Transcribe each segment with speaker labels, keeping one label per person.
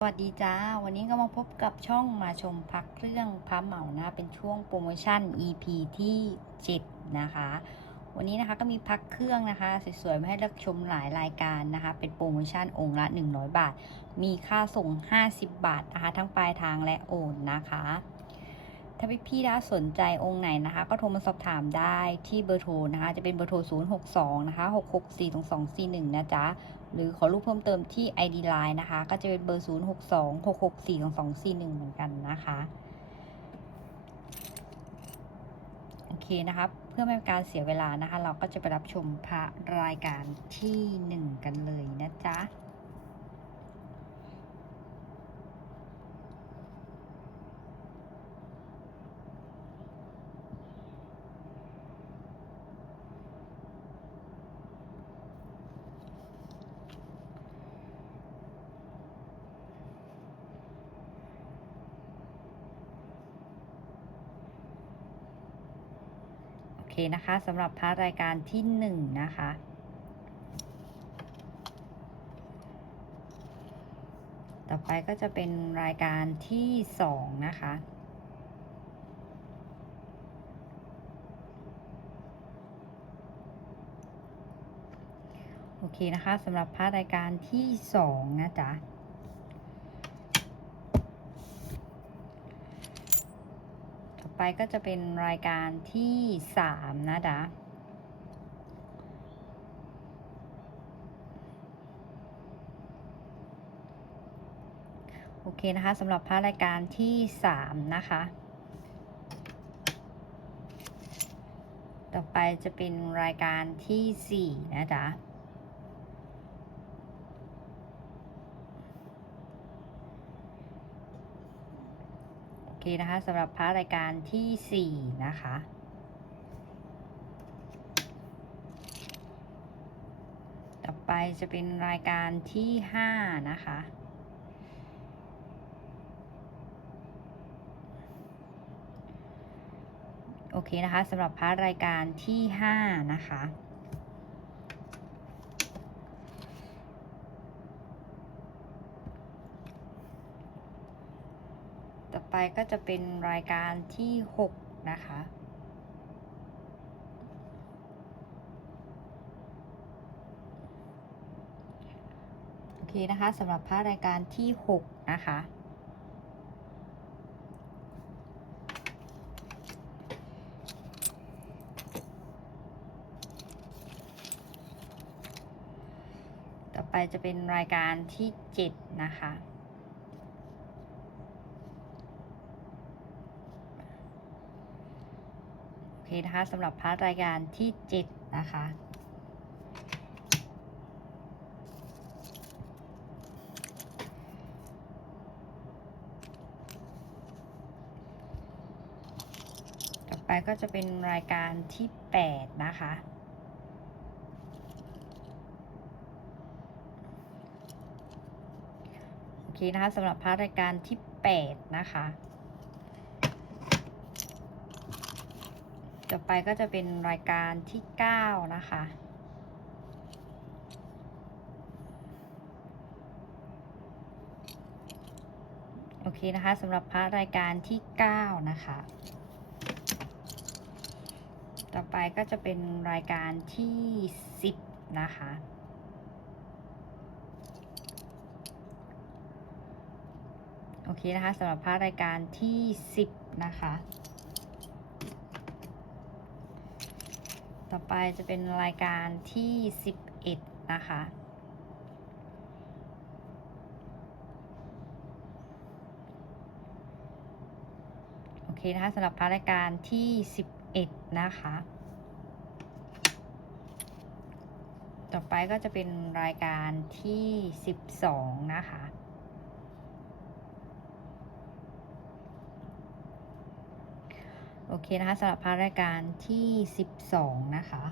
Speaker 1: สวัสดีจ้า วันนี้ก็มาพบกับช่องมาชมพักเครื่องพระเหมานะ เป็นช่วงโปรโมชั่น EP ที่7นะคะ วันนี้นะคะก็มีพักเครื่องนะคะสวยๆ มาให้เลือกชมหลายรายการนะคะ เป็นโปรโมชั่นองค์ละ 100 บาท มีค่าส่ง 50 บาทนะคะ ทั้งปลายทางและโอนนะคะ ถ้าพี่พี่ๆนะสนใจองค์ไหนนะคะ ก็โทรมาสอบถามได้ที่เบอร์โทรนะคะ จะเป็นเบอร์โทร 062 นะคะ 6642241 นะจ๊ะ หรือขอรูปเพิ่มเติมที่ ID Line นะคะ ก็จะเป็นเบอร์ 0 6 2 6 6 4 2 2 4 1 เหมือนกันนะคะโอเคนะครับเพื่อไม่เป็นการเสียเวลานะคะ เราก็จะไปรับชมพระรายการที่ 1 กันเลยนะจ๊ะ นะคะสำหรับพระรายการที่หนึ่งนะคะ ต่อไปก็จะเป็นรายการที่สองนะคะโอเคนะคะสำหรับพระรายการที่สองนะจ๊ะ ต่อ ไปก็จะเป็นรายการที่สามนะจ๊ะโอเคนะคะสำหรับพระรายการที่สามนะคะ ต่อไปจะเป็นรายการที่สี่นะจ๊ะ เคนะคะสำหรับพระรายการที่สี่นะคะ ต่อไปจะเป็นรายการที่ห้านะคะโอเคนะคะสำหรับพระรายการที่ห้านะคะ ต่อไป ก็จะเป็นรายการที่หกนะคะ โอเคนะคะสำหรับพระรายการที่หกนะคะต่อไปจะเป็นรายการที่เจ็ดนะคะ โอ เคนะคะสำหรับพาร์ทรายการที่เจ็ดนะคะ ต่อไปก็จะเป็นรายการที่แปดนะคะโอเคนะคะสำหรับพาร์ทรายการที่แปดนะคะ ต่อไปก็จะเป็นรายการที่เก้านะคะ โอเคนะคะสำหรับพาร์ทรายการที่เก้านะคะ ต่อไปก็จะเป็นรายการที่สิบนะคะโอเคนะคะสำหรับพาร์ทรายการที่สิบนะคะ ต่อไปจะเป็นรายการที่สิบเอ็ดนะคะ โอเคนะคะสำหรับพารายการที่สิบเอ็ดนะคะ ต่อไปก็จะเป็นรายการที่สิบสองนะคะ โอ เคนะคะสำหรับพาร์ทรายการที่ 12 นะคะ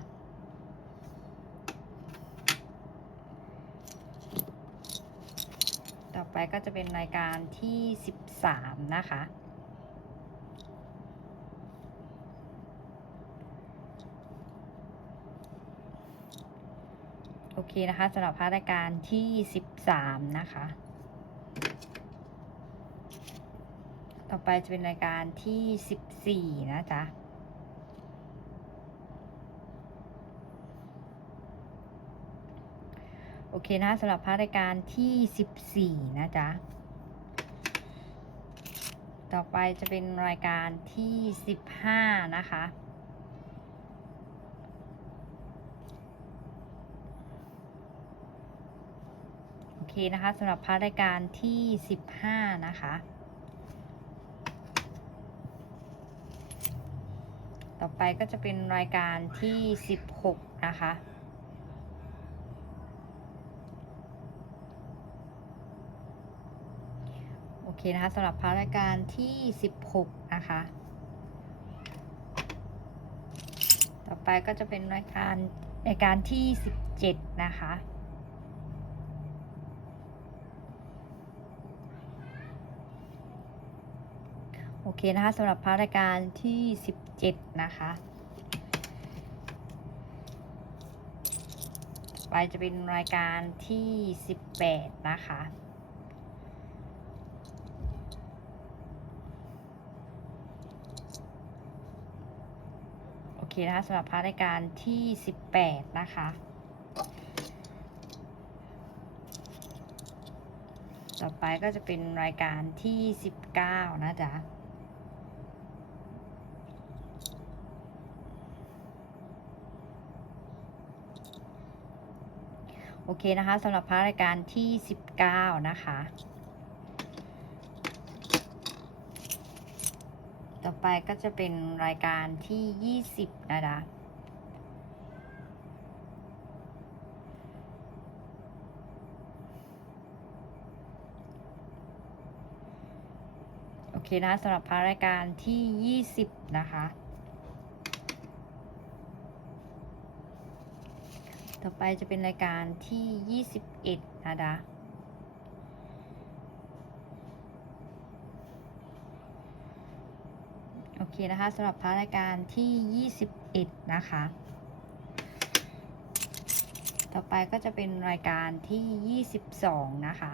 Speaker 1: ต่อไปก็จะเป็นรายการที่ 13 นะคะ โอเคนะคะสำหรับพาร์ทรายการที่ 13 นะคะ ต่อไปจะเป็นรายการที่14นะจ๊ะโอเคนะสำหรับพารายการที่14นะจ๊ะต่อไปจะเป็นรายการที่15นะคะโอเคนะคะสำหรับพารายการที่15นะคะ ต่อไปก็จะเป็นรายการที่ 16 นะคะ โอเคนะคะสำหรับพาร์ทรายการที่ 16 นะคะ ต่อไปก็จะเป็นรายการรายการที่ 17 นะคะ เคนะคะสำหรับพาร์ทรายการที่ 17 นะคะไปจะเป็นรายการที่ 18 นะคะ โอเคนะคะสำหรับพาร์ทรายการที่ 18 นะคะต่อไปก็จะเป็นรายการที่ 19 นะจ๊ะ เคนะคะสำหรับพาร์ทรายการที่ 19 นะคะ ต่อไปก็จะเป็นรายการที่ 20 นะจ๊ะโอเคนะสำหรับพาร์ทรายการที่ 20 นะคะ ต่อไปจะเป็นรายการที่ 21นะจ๊ะโอเคนะคะสำหรับพาร์ทรายการที่ 21 นะคะ ต่อไปก็จะเป็นรายการที่ 22 นะคะ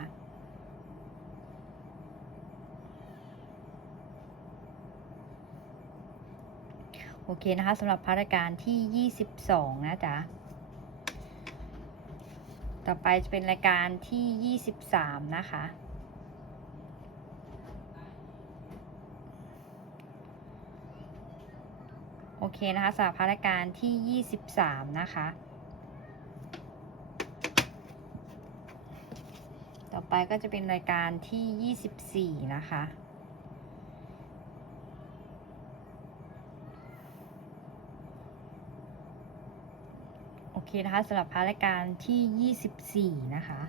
Speaker 1: โอเคนะคะสำหรับพารายการที่ 22 นะจ๊ะ ต่อไปจะเป็นรายการที่ 23 นะคะ โอเคนะคะสำหรับพาร์ทรายการที่ 23 นะคะ ต่อไปก็จะเป็นรายการที่ 24 นะคะ โอเค นะคะสำหรับพาร์ทรายการที่ 24 นะคะ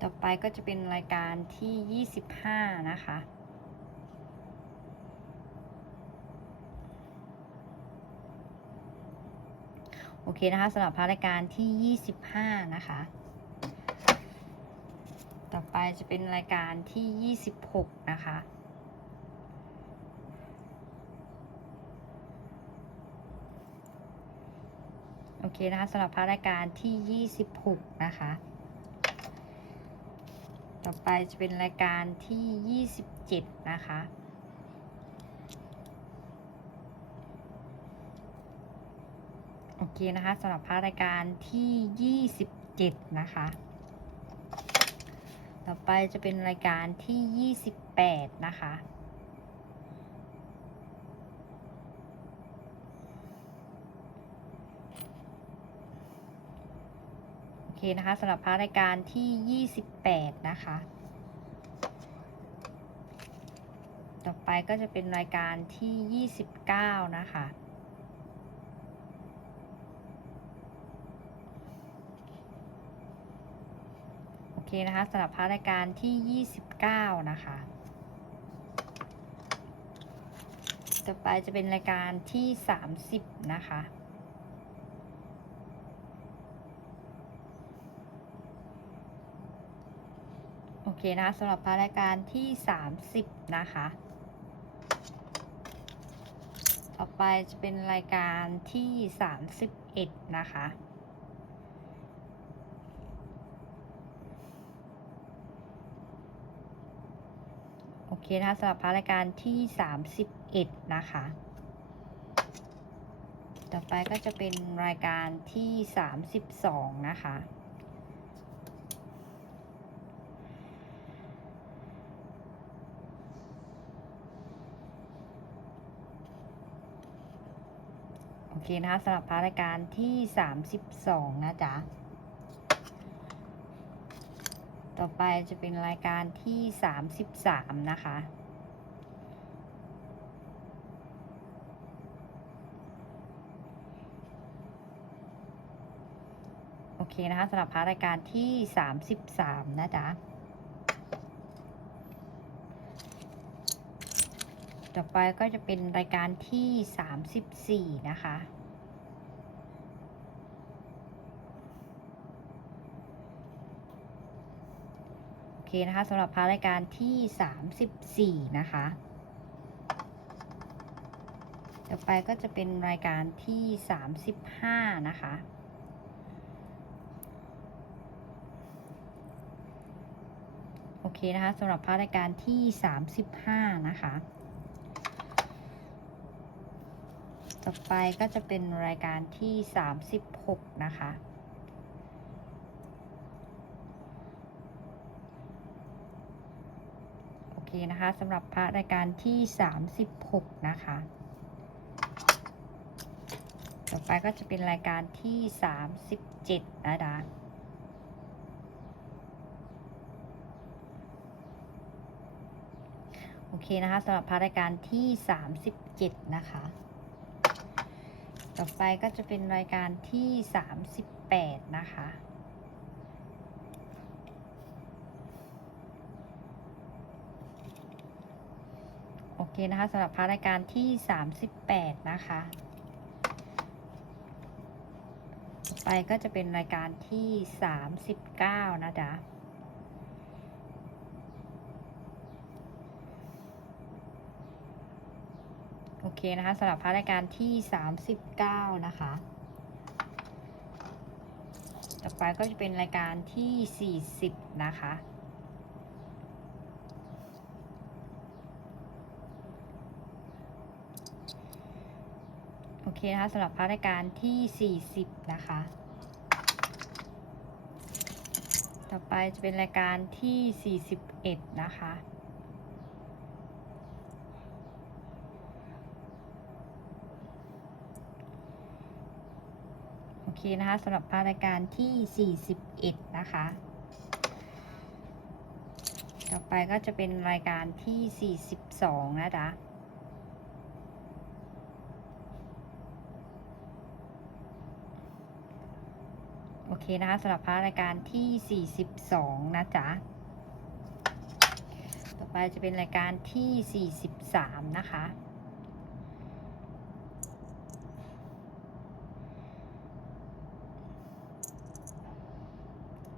Speaker 1: ต่อไปก็จะเป็นรายการที่ 25 นะคะโอเคนะคะสำหรับพาร์ทรายการที่ 25 นะคะ ต่อไปจะเป็นรายการที่ 26 นะคะ เคนะคะสำหรับพาร์ทรายการที่ 26 นะคะ ต่อไปจะเป็นรายการที่ 27 นะคะโอเคนะคะสำหรับพาร์ทรายการที่ 27 นะคะ ต่อไปจะเป็นรายการที่ 28 นะคะ เคนะคะสำหรับพาร์ทรายการที่ 28 นะคะ ต่อไปก็จะเป็นรายการที่ 29 นะคะ โอเคนะคะสำหรับพาร์ทรายการที่ 29 นะคะ ต่อไปจะเป็นรายการที่ 30 นะคะ คนะสำหรับพารายการที่ 30 นะคะ ต่อไปจะเป็นรายการที่ 31 นะคะโอเคนะสำหรับพารายการที่ 31 นะคะ ต่อไปก็จะเป็นรายการที่ 32 นะคะ เคนะคะสำหรับพาร์ทรายการที่ 32 นะจ๊ะ ต่อไปจะเป็นรายการที่ 33 นะคะ โอเคนะคะสำหรับพาร์ทรายการที่ 33 นะจ๊ะต่อไปก็จะเป็นรายการที่ 34 นะคะ เคนะคะสำหรับพารายการที่ 34 นะคะ ต่อไปก็จะเป็นรายการที่ 35 นะคะโอเคนะคะสำหรับพาร์ทรายการที่ 35 นะคะ ต่อไปก็จะเป็นรายการที่ 36 นะคะ โอเค นะคะสำหรับพระรายการที่ 36 นะคะ ต่อไปก็จะเป็นรายการที่ 37 นะดาโอเคนะคะสำหรับพระรายการที่ 37 นะคะ ต่อไปก็จะเป็นรายการที่ 38 นะคะ เคนะคะสำหรับพาร์ทรายการที่ 38 นะคะต่อไปก็จะเป็นรายการที่ 39 นะจ๊ะโอเคนะคะสำหรับพาร์ทรายการที่ 39 นะคะ ต่อไปก็จะเป็นรายการที่ 40 นะคะ เคนะคะสำหรับพาร์ทรายการที่ 40 นะคะ ต่อไปจะเป็นรายการที่ 41 นะคะโอเคนะคะสำหรับพาร์ทรายการที่ 41 นะคะ ต่อไปก็จะเป็นรายการที่ 42 นะจ๊ะ เคนะคะสำหรับพาร์ทรายการที่ 42 นะจ๊ะ ต่อไปจะเป็นรายการที่ 43 นะคะ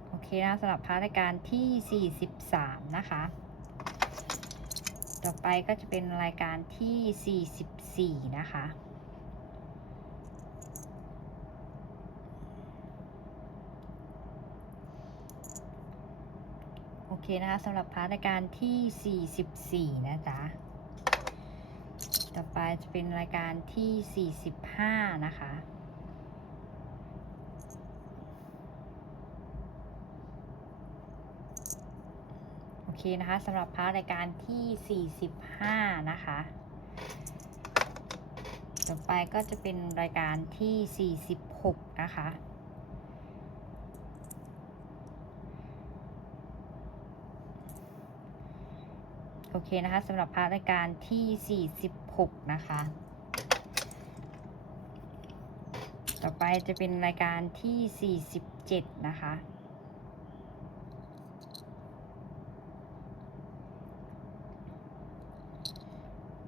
Speaker 1: โอเคนะสำหรับพาร์ทรายการที่ 43 นะคะ ต่อไปก็จะเป็นรายการที่ 44 นะคะ เคนะคะสำหรับพาร์ทรายการที่ 44 นะจ๊ะ ต่อไปจะเป็นรายการที่ 45 นะคะโอเคนะคะสำหรับพาร์ทรายการที่ 45 นะคะ ต่อไปก็จะเป็นรายการที่ 46 นะคะ โอเคนะคะสำหรับพาร์ทรายการที่ 46 นะคะ ต่อไปจะเป็นรายการที่ 47 นะคะ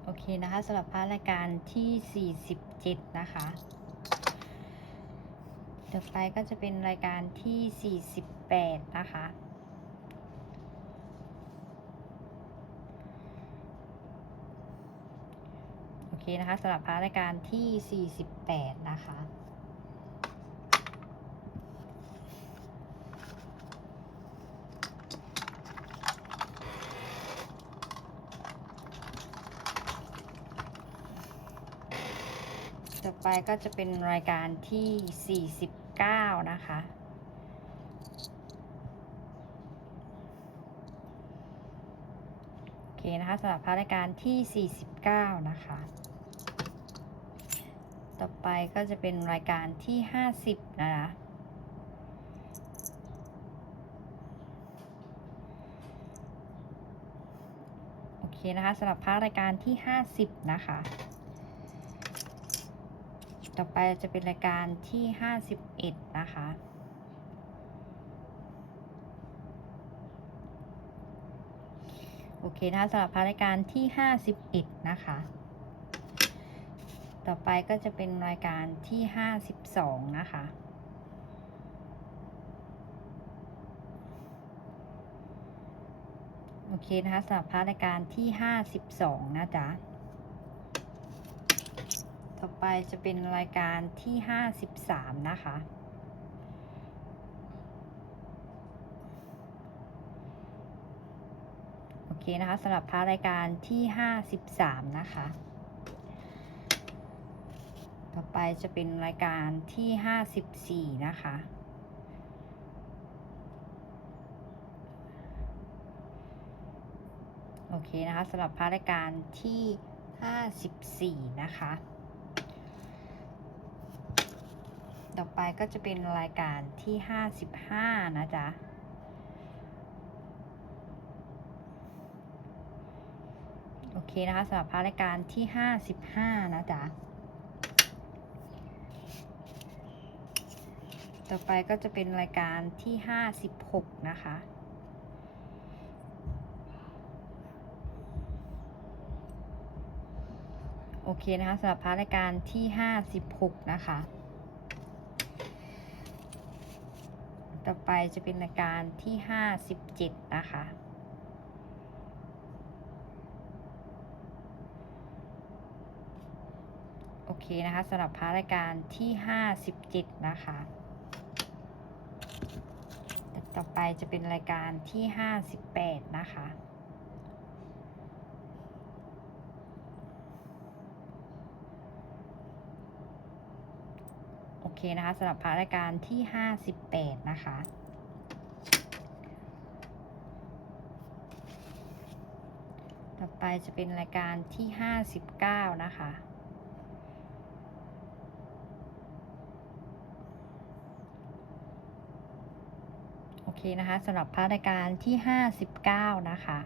Speaker 1: โอเคนะคะสำหรับพาร์ทรายการที่ 47 นะคะต่อไปก็จะเป็นรายการที่ 48 นะคะ เคนะคะสำหรับพาร์รายการที่ 48 นะคะ ต่อไปก็จะเป็นรายการที่ 49 นะคะโอเคนะคะสำหรับพาร์ายการที่ 49 นะคะ ต่อไปก็จะเป็นรายการที่ 50 นะคะ โอเคนะคะสำหรับพระรายการที่ 50 นะคะ ต่อไปจะเป็นรายการที่ 51 นะคะโอเคนะคะสำหรับพระรายการที่ 51 นะคะ ต่อไปก็จะเป็นรายการที่ 52 นะคะ โอเคนะคะสำหรับพระรายการที่ 52 นะจ๊ะ ต่อไปจะเป็นรายการที่ 53 นะคะโอเคนะคะสำหรับพระรายการที่ 53 นะคะ ต่อไปจะเป็นรายการที่54นะคะ โอเคนะคะสำหรับพระรายการที่54นะคะ ต่อไปก็จะเป็นรายการที่55นะจ๊ะโอเคนะคะสำหรับพระรายการที่55นะจ๊ะ ต่อไปก็จะเป็นรายการที่ 56 นะคะ โอเคนะคะสำหรับพระรายการที่ 56 นะคะ ต่อไปจะเป็นรายการที่ 57 นะคะโอเคนะคะสำหรับพระรายการที่ 57 นะคะ ต่อไปจะเป็นรายการที่58นะคะ โอเคนะคะสำหรับพระรายการที่58นะคะต่อไปจะเป็นรายการที่ 59 นะคะ เคนะคะสำหรับพระรายการที่ 59 นะคะ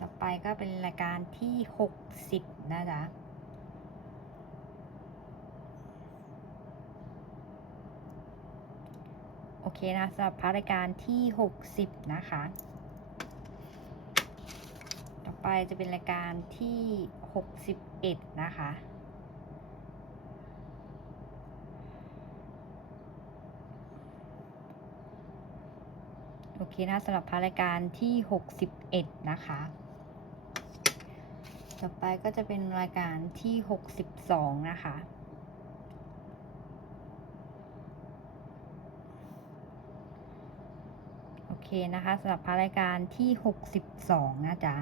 Speaker 1: ต่อไปก็เป็นรายการที่ 60 นะจ๊ะโอเคนะสำหรับพระรายการที่ 60 นะคะ ต่อไปจะเป็นรายการที่ 61 นะคะ เคนะสำหรับพระรายการที่ 61 นะคะ ต่อไปก็จะเป็นรายการที่ 62 นะคะโอเคนะคะสำหรับพระรายการที่ 62 นะจ๊ะ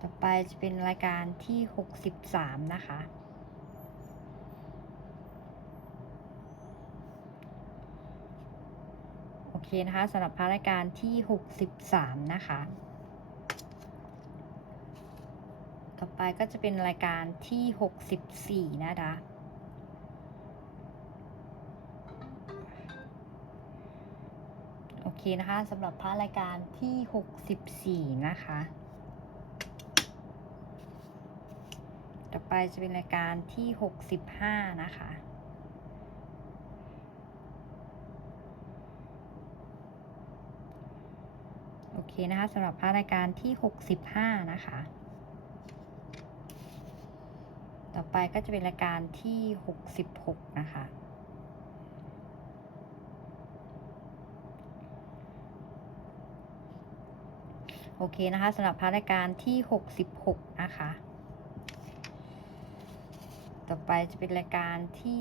Speaker 1: ต่อไปจะเป็นรายการที่ 63 นะคะ โอ เคนะคะสำหรับพระรายการที่ 63 นะคะ ต่อไปก็จะเป็นรายการที่ 64 นะจ๊ะโอเคนะคะสำหรับพระรายการที่ 64 นะคะ ต่อไปจะเป็นรายการที่ 65 นะคะ โอเค นะคะสำหรับพระรายการที่ 65 นะคะ ต่อไปก็จะเป็นรายการที่ 66 นะคะ โอเคนะคะสำหรับพระรายการที่ 66 นะคะ ต่อไปจะเป็นรายการที่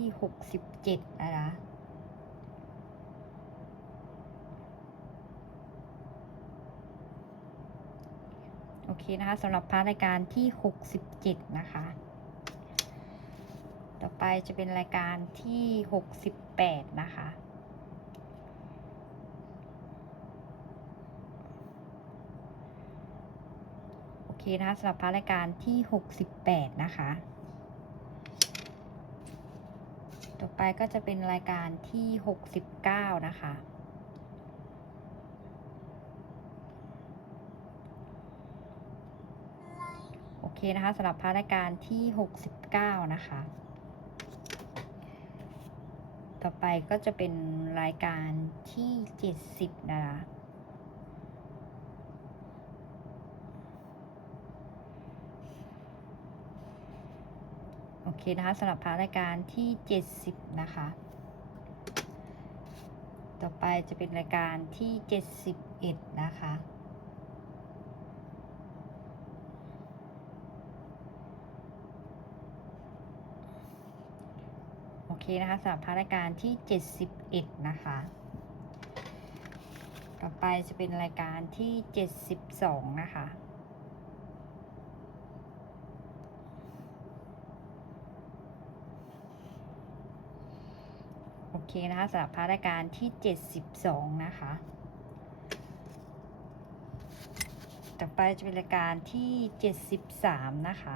Speaker 1: 67 นะคะ เคนะคะสำหรับพาร์ทรายการที่ 67 นะคะ ต่อไปจะเป็นรายการที่ 68 นะคะโอเคนะคะสำหรับพาร์ทรายการที่ 68 นะคะ ต่อไปก็จะเป็นรายการที่ 69 นะคะ เคนะคะสำหรับพาร์ทรายการที่ 69 นะคะ ต่อไปก็จะเป็นรายการที่ 70 นะคะโอเคนะคะสำหรับพาร์ทรายการที่ 70 นะคะ ต่อไปจะเป็นรายการที่ 71 นะคะ เคนะคะสำหรับพาร์ทรายการที่ 71 นะคะ ต่อไปจะเป็นรายการที่ 72 นะคะโอเคนะคะสำหรับพาร์ทรายการที่ 72 นะคะ ต่อไปจะเป็นรายการที่ 73 นะคะ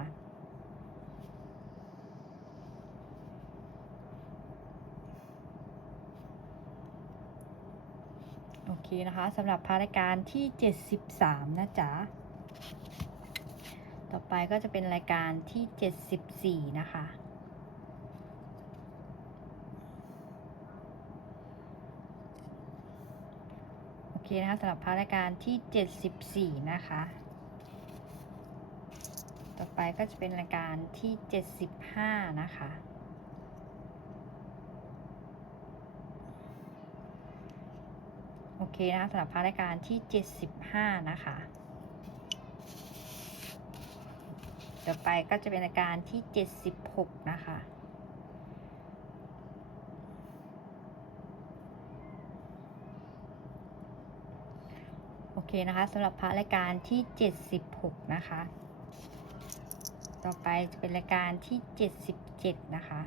Speaker 1: คนะคะสำหรับพารายการที่ 73 นะจ๊ะ ต่อไปก็จะเป็นรายการที่ 74 นะคะโอเคนะคะสำหรับพาร์ทรายการที่ 74 นะคะ ต่อไปก็จะเป็นรายการที่ 75 นะคะ โอเคนะคะสำหรับพาร์ทรายการที่ 75 นะคะ ต่อไปก็จะเป็นรายการที่ 76 นะคะโอเคนะคะสำหรับพาร์ทรายการที่ 76 นะคะ ต่อไปจะเป็นรายการที่ 77 นะคะ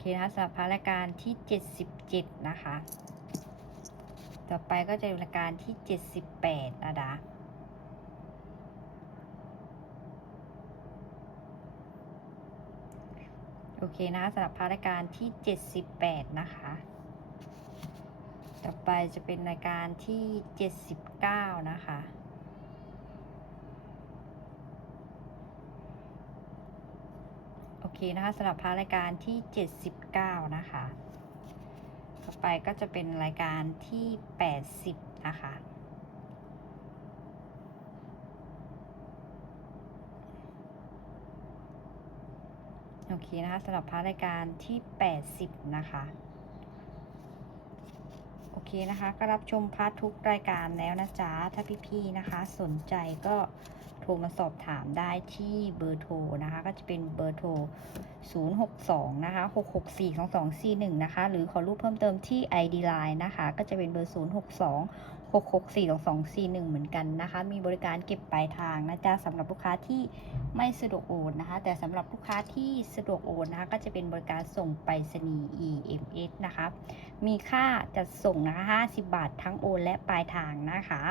Speaker 1: เคนะคะสำหรับพร์ทรายการที่ 77 นะคะ ต่อไปก็จะเป็นรายการที่ 78 นะดะโอเคนะสำหรับพารายการที่ 78 นะคะ ต่อไปจะเป็นรายการที่ 79 นะคะ โอเคนะคะสำหรับพาร์ทรายการที่ 79 นะคะ ต่อไปก็จะเป็นรายการที่ 80 นะคะโอเคนะคะสำหรับพาร์ทรายการที่ 80 นะคะ โอเคนะคะ ก็รับชมพาร์ททุกรายการแล้วนะจ๊ะ ถ้าพี่ๆนะคะ สนใจก็ โทรมาสอบถามได้ที่เบอร์โทรนะคะ ก็จะเป็นเบอร์โทร 062 นะคะ 6642241 นะคะ หรือขอรูปเพิ่มเติมที่ ID Line นะคะ ก็จะเป็นเบอร์ 062 6642241 เหมือนกันนะคะ มีบริการเก็บปลายทางนะจ๊ะสำหรับลูกค้าที่ไม่สะดวกโอนนะคะ แต่สำหรับลูกค้าที่สะดวกโอนนะคะ ก็จะเป็นบริการส่งไปรษณีย์ EMS นะคะ มีค่าจัดส่งนะคะ 50 บาททั้งโอนและปลายทางนะคะ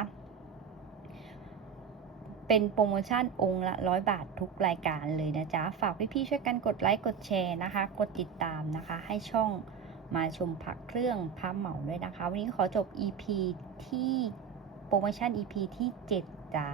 Speaker 1: เป็นโปรโมชั่นองค์ละร้อยบาททุกรายการเลยนะจ๊ะ ฝากพี่ๆช่วยกันกดไลค์ กดแชร์นะคะ กดติดตามนะคะ ให้ช่องมาชมผักเครื่องพระเหมาด้วยนะคะ วันนี้ขอจบ EP ที่โปรโมชั่น EP ที่ 7 จ้า